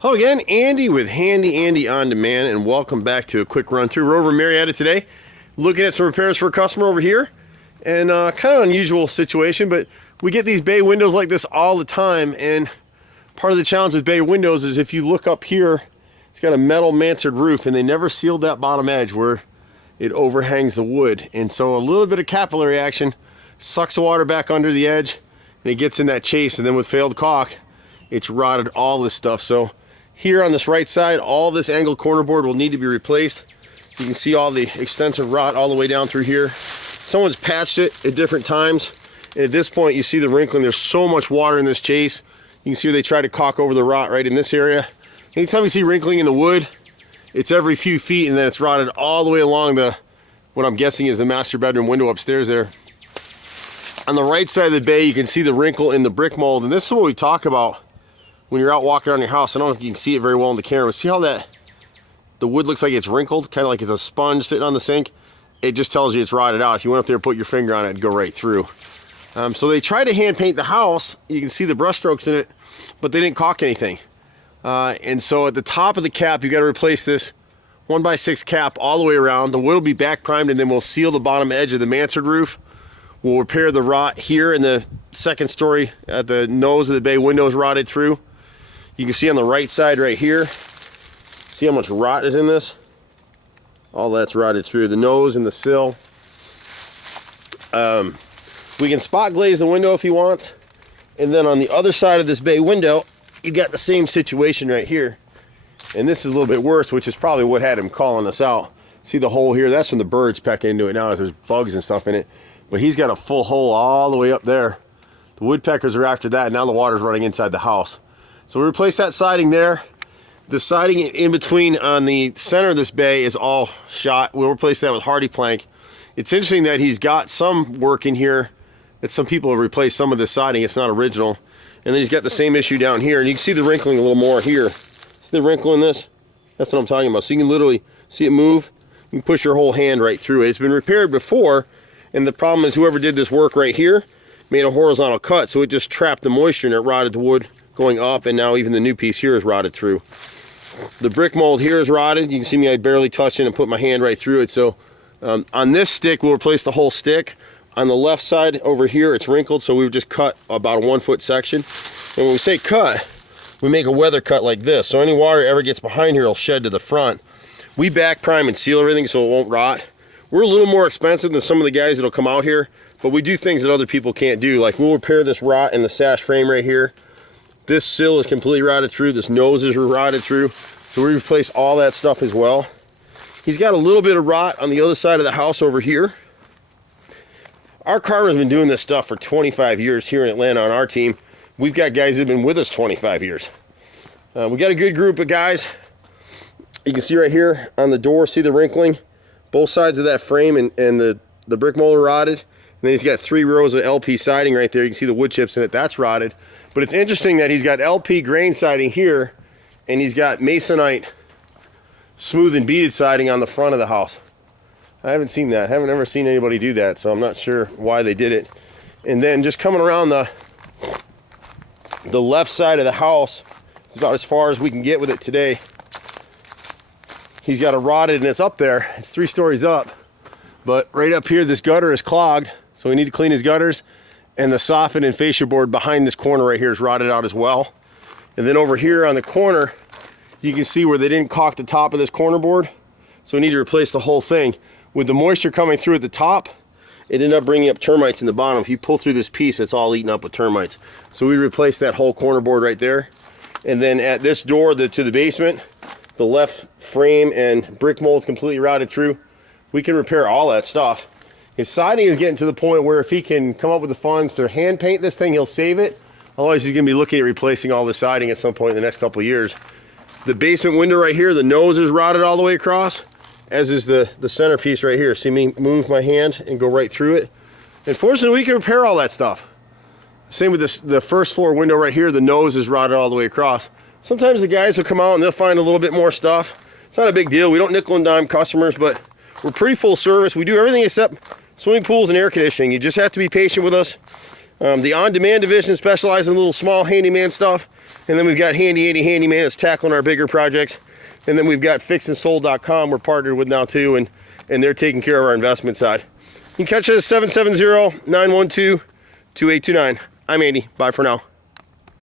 Hello again, Andy with Handy Andy On Demand, and welcome back to a quick run through. We're over in Marietta today, looking at some repairs for a customer over here, and kind of unusual situation, but we get these bay windows like this all the time, and part of the challenge with bay windows is if you look up here, it's got a metal mansard roof, and they never sealed that bottom edge where it overhangs the wood, and so a little bit of capillary action sucks the water back under the edge, and it gets in that chase, and then with failed caulk, it's rotted all this stuff. So here on this right side, all this angled corner board will need to be replaced. You can see all the extensive rot all the way down through here. Someone's patched it at different times, and at this point you see the wrinkling. There's so much water in this chase. You can see where they try to caulk over the rot right in this area. Anytime you see wrinkling in the wood, it's every few feet, and then it's rotted all the way along what I'm guessing is the master bedroom window upstairs there. On the right side of the bay, you can see the wrinkle in the brick mold, and this is what we talk about when you're out walking around your house. I don't know if you can see it very well in the camera, but see how the wood looks like it's wrinkled, kind of like it's a sponge sitting on the sink? It just tells you it's rotted out. If you went up there and put your finger on it, it'd go right through. So they tried to hand paint the house. You can see the brush strokes in it, but they didn't caulk anything. And so at the top of the cap, you got to replace this 1x6 cap all the way around. The wood will be back primed, and then we'll seal the bottom edge of the mansard roof. We'll repair the rot here in the second story at the nose of the bay windows rotted through. You can see on the right side right here, see how much rot is in this? All that's rotted through the nose and the sill. We can spot glaze the window if you want. And then on the other side of this bay window, you got the same situation right here. And this is a little bit worse, which is probably what had him calling us out. See the hole here? That's from the birds pecking into it now as there's bugs and stuff in it. But he's got a full hole all the way up there. The woodpeckers are after that, and now the water's running inside the house. So we replaced that siding there. The siding in between on the center of this bay is all shot. We'll replace that with hardy plank. It's interesting that he's got some work in here that some people have replaced some of the siding. It's not original. And then he's got the same issue down here, and you can see the wrinkling a little more here. See the wrinkle in this? That's what I'm talking about. So you can literally see it move. You can push your whole hand right through it. It's been repaired before, and the problem is whoever did this work right here made a horizontal cut, so it just trapped the moisture and it rotted the wood going up, and now even the new piece here is rotted through. The brick mold here is rotted. You can see me, I barely touched it and put my hand right through it. So on this stick, we'll replace the whole stick. On the left side over here, it's wrinkled, so we've just cut about a 1 foot section. And when we say cut, we make a weather cut like this. So any water ever gets behind here will shed to the front. We back prime and seal everything so it won't rot. We're a little more expensive than some of the guys that'll come out here, but we do things that other people can't do. Like we'll repair this rot in the sash frame right here. This sill is completely rotted through. This nose is rotted through. So we replace all that stuff as well. He's got a little bit of rot on the other side of the house over here. Our carver's been doing this stuff for 25 years here in Atlanta on our team. We've got guys that have been with us 25 years. We got a good group of guys. You can see right here on the door, see the wrinkling? Both sides of that frame and the brick mold are rotted. And then he's got 3 rows of LP siding right there. You can see the wood chips in it, that's rotted. But it's interesting that he's got LP grain siding here, and he's got masonite smooth and beaded siding on the front of the house. I haven't seen that. I haven't ever seen anybody do that, so I'm not sure why they did it. And then just coming around the left side of the house, it's about as far as we can get with it today. He's got a rotted, and it's up there. It's 3 stories up. But right up here, this gutter is clogged, so we need to clean his gutters. And the soffit and fascia board behind this corner right here is rotted out as well. And then over here on the corner, you can see where they didn't caulk the top of this corner board. So we need to replace the whole thing. With the moisture coming through at the top, it ended up bringing up termites in the bottom. If you pull through this piece, it's all eaten up with termites. So we replaced that whole corner board right there. And then at this door to the basement, the left frame and brick mold's completely rotted through. We can repair all that stuff. His siding is getting to the point where if he can come up with the funds to hand paint this thing, he'll save it. Otherwise, he's gonna be looking at replacing all the siding at some point in the next couple of years. The basement window right here, the nose is rotted all the way across, as is the centerpiece right here. See me move my hand and go right through it. And fortunately, we can repair all that stuff. Same with the first floor window right here, the nose is rotted all the way across. Sometimes the guys will come out and they'll find a little bit more stuff. It's not a big deal. We don't nickel and dime customers, but we're pretty full service. We do everything except swimming pools and air conditioning. You just have to be patient with us. The on-demand division specializes in little small handyman stuff. And then we've got Handy Andy Handyman that's tackling our bigger projects. And then we've got fixandsold.com we're partnered with now too, and they're taking care of our investment side. You can catch us at 770-912-2829. I'm Andy. Bye for now.